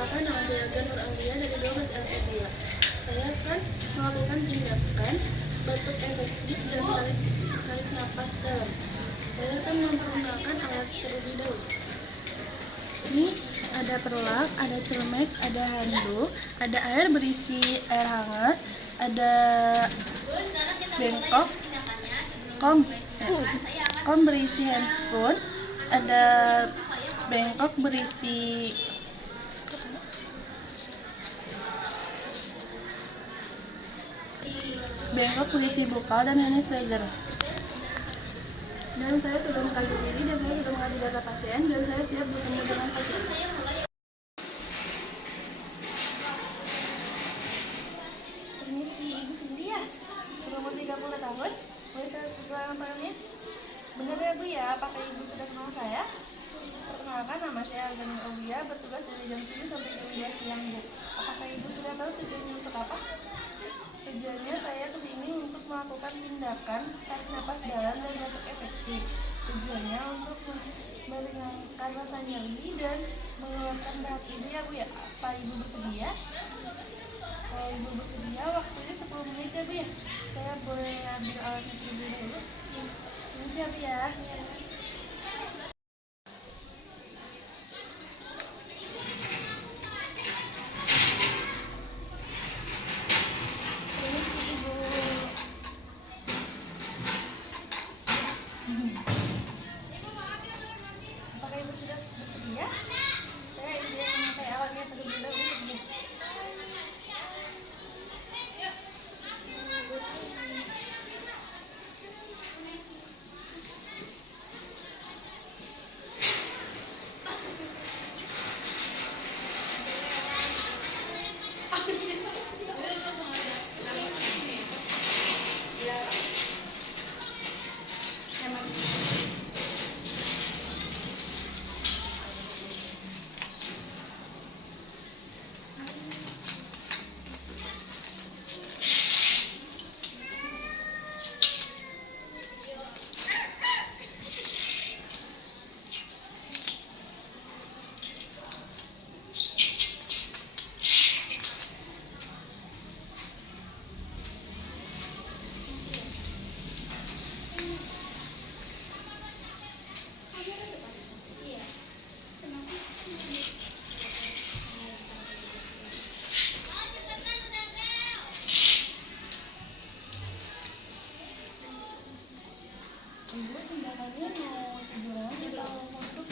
Perkenalkan, nama saya Aga Nur Aulia dari 12 LP2. Saya akan melakukan tindakan batuk efektif dan tarik napas dalam. Saya akan memperkenalkan alat terlebih dahulu. Ini ada perlak, ada celemek, ada handuk, ada air berisi air hangat, ada bengkok, kom berisi handspoon, ada bengkok berisi bokal dan hand sanitizer. Dan saya sudah mengkaji diri dan saya sudah mengkaji data pasien dan saya siap bertemu dengan pasien. Permisi, Ibu Cindy ya? Berumur 30 tahun? Boleh saya keterangan panggilnya? Benar ya Bu ya, apakah Ibu sudah kenal saya? Perkenalkan, nama saya Aga Nur Aulia, bertugas dari jam 7 sampai jam 2 siang Bu. Apakah Ibu sudah tahu tujuannya untuk apa? Tujuannya saya kesini untuk melakukan tindakan tarik napas dalam dan batuk efektif. Tujuannya untuk meringankan rasa nyeri dan mengeluarkan dahak Ibu ya Bu ya. Apa Ibu bersedia? Kalau Ibu bersedia, waktunya 10 menit ya Bu ya. Saya boleh ambil alatnya terlebih dahulu. Ini siap ya. Apakah Ibu sudah bersedia? Saya ingin memakai alatnya terlebih dahulu. Ibu tindakannya mau sebulan atau untuk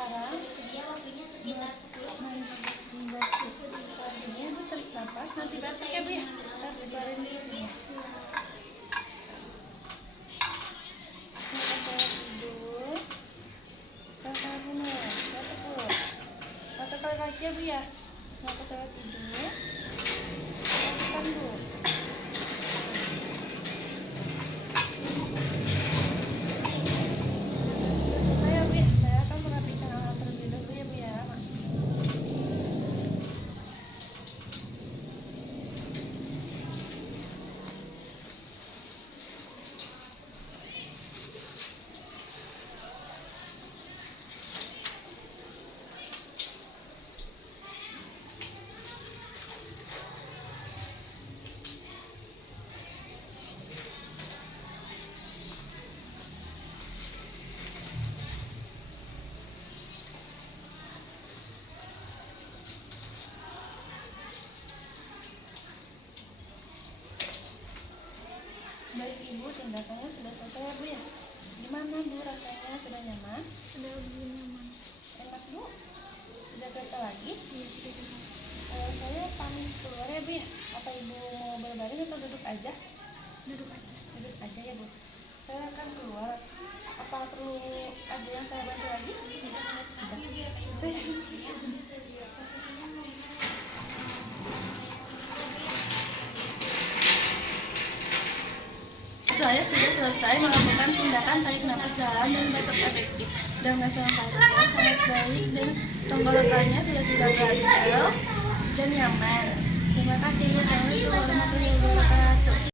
sekarang ini Bu tarik nafas, nanti batuk ya Bu ya. Ntar dikeluarin di sini ya. Saya tidur. Kakak benar, batuk Bu. 1 kali lagi ya Bu ya. Kenapa saya tidur? Lakukan Bu. Baik Ibu, tindakannya sudah selesai ya Bu ya. Gimana Bu rasanya? Sudah nyaman? Sudah lebih nyaman. Enak Bu? Tidak gatal lagi? Iya, tidak gatal. Saya pamit keluar ya Bu ya. Apa Ibu mau berbaring atau duduk aja? Duduk aja. Duduk aja ya Bu. Saya akan keluar. Apa perlu ada yang saya bantu lagi? Tidak. Saya sudah selesai melakukan tindakan tarik nafas dalam dan batuk efektif. Dan pasien sangat baik dan tenggorokannya sudah tidak gatal dan nyaman. Terima kasih. Assalamualaikum warahmatullahi wabarakatuh.